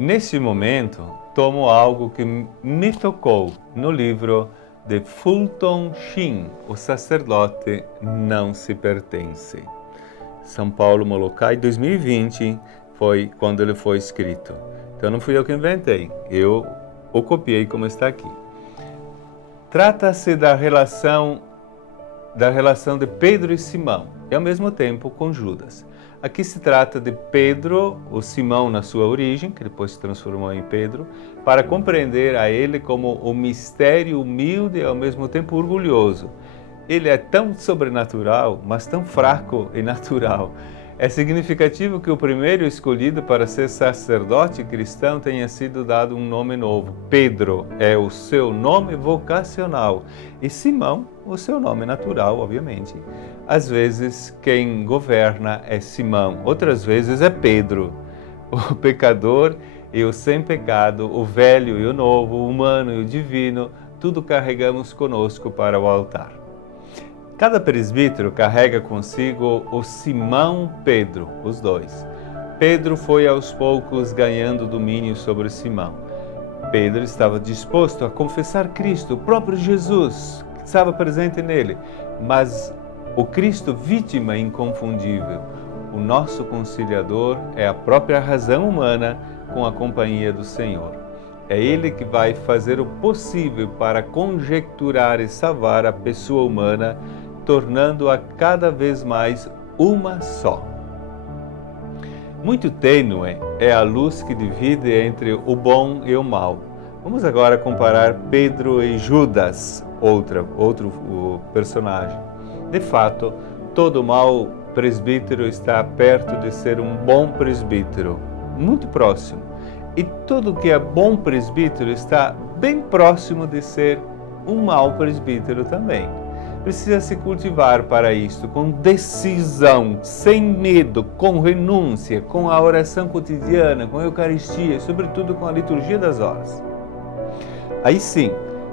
Nesse momento, tomo algo que me tocou no livro de Fulton Sheen, O Sacerdote Não Se Pertence. São Paulo, Molokai, 2020, foi quando ele foi escrito. Então não fui eu que inventei, eu o copiei como está aqui. Trata-se da relação de Pedro e Simão, e ao mesmo tempo com Judas. Aqui se trata de Pedro, o Simão na sua origem, que depois se transformou em Pedro, para compreender a ele como o mistério humilde e ao mesmo tempo orgulhoso. Ele é tão sobrenatural, mas tão fraco e natural. É significativo que o primeiro escolhido para ser sacerdote cristão tenha sido dado um nome novo. Pedro é o seu nome vocacional e Simão o seu nome natural, obviamente. Às vezes quem governa é Simão, outras vezes é Pedro. O pecador e o sem pecado, o velho e o novo, o humano e o divino, tudo carregamos conosco para o altar. Cada presbítero carrega consigo o Simão Pedro, os dois. Pedro foi aos poucos ganhando domínio sobre Simão. Pedro estava disposto a confessar Cristo, o próprio Jesus, que estava presente nele, mas o Cristo vítima inconfundível, o nosso conciliador, é a própria razão humana com a companhia do Senhor. É Ele que vai fazer o possível para conjecturar e salvar a pessoa humana, tornando-a cada vez mais uma só. Muito tênue é a luz que divide entre o bom e o mal. Vamos agora comparar Pedro e Judas, outro personagem. De fato, todo mau presbítero está perto de ser um bom presbítero, muito próximo. E todo que é bom presbítero está bem próximo de ser um mau presbítero também. Precisa se cultivar para isto com decisão, sem medo, com renúncia, com a oração cotidiana, com a Eucaristia e, sobretudo, com a liturgia das horas. Aí sim,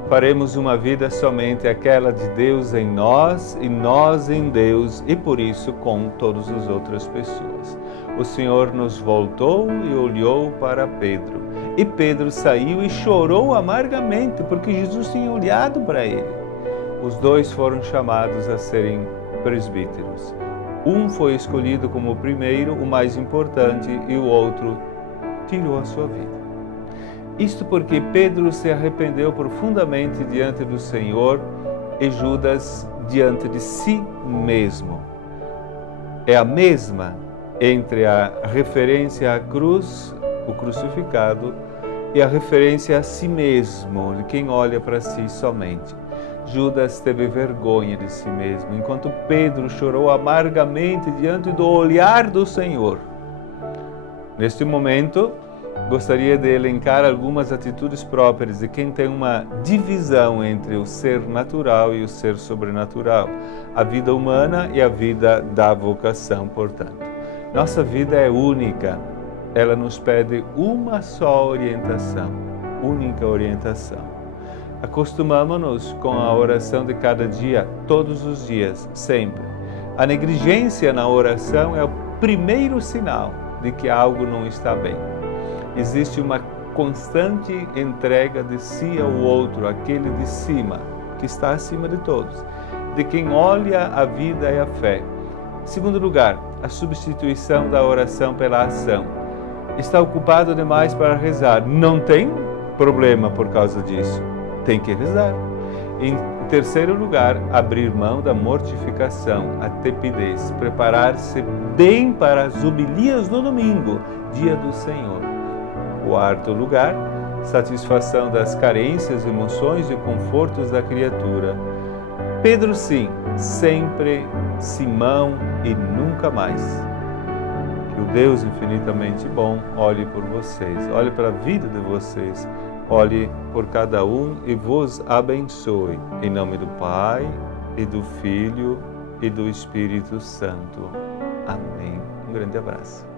faremos uma vida somente aquela de Deus em nós e nós em Deus, e por isso com todas as outras pessoas. O Senhor nos voltou e olhou para Pedro. E Pedro saiu e chorou amargamente, porque Jesus tinha olhado para ele. Os dois foram chamados a serem presbíteros. Um foi escolhido como o primeiro, o mais importante, e o outro tirou a sua vida. Isto porque Pedro se arrependeu profundamente diante do Senhor e Judas diante de si mesmo. É a mesma entre a referência à cruz, o crucificado, e a referência a si mesmo, de quem olha para si somente. Judas teve vergonha de si mesmo, enquanto Pedro chorou amargamente diante do olhar do Senhor. Neste momento, gostaria de elencar algumas atitudes próprias de quem tem uma divisão entre o ser natural e o ser sobrenatural, a vida humana e a vida da vocação, portanto. Nossa vida é única, ela nos pede uma só orientação, única orientação. Acostumamos-nos com a oração de cada dia, todos os dias, sempre. A negligência na oração é o primeiro sinal de que algo não está bem. Existe uma constante entrega de si ao outro, aquele de cima, que está acima de todos, de quem olha a vida e a fé. Segundo lugar, a substituição da oração pela ação. Está ocupado demais para rezar. Não tem problema por causa disso. Tem que rezar. Em terceiro lugar, abrir mão da mortificação, a tepidez, preparar-se bem para as homilias do domingo, dia do Senhor. Quarto lugar, satisfação das carências, emoções e confortos da criatura. Pedro sim, sempre Simão e nunca mais. Que o Deus infinitamente bom olhe por vocês, olhe para a vida de vocês, olhe por cada um e vos abençoe. Em nome do Pai, e do Filho, e do Espírito Santo. Amém. Um grande abraço.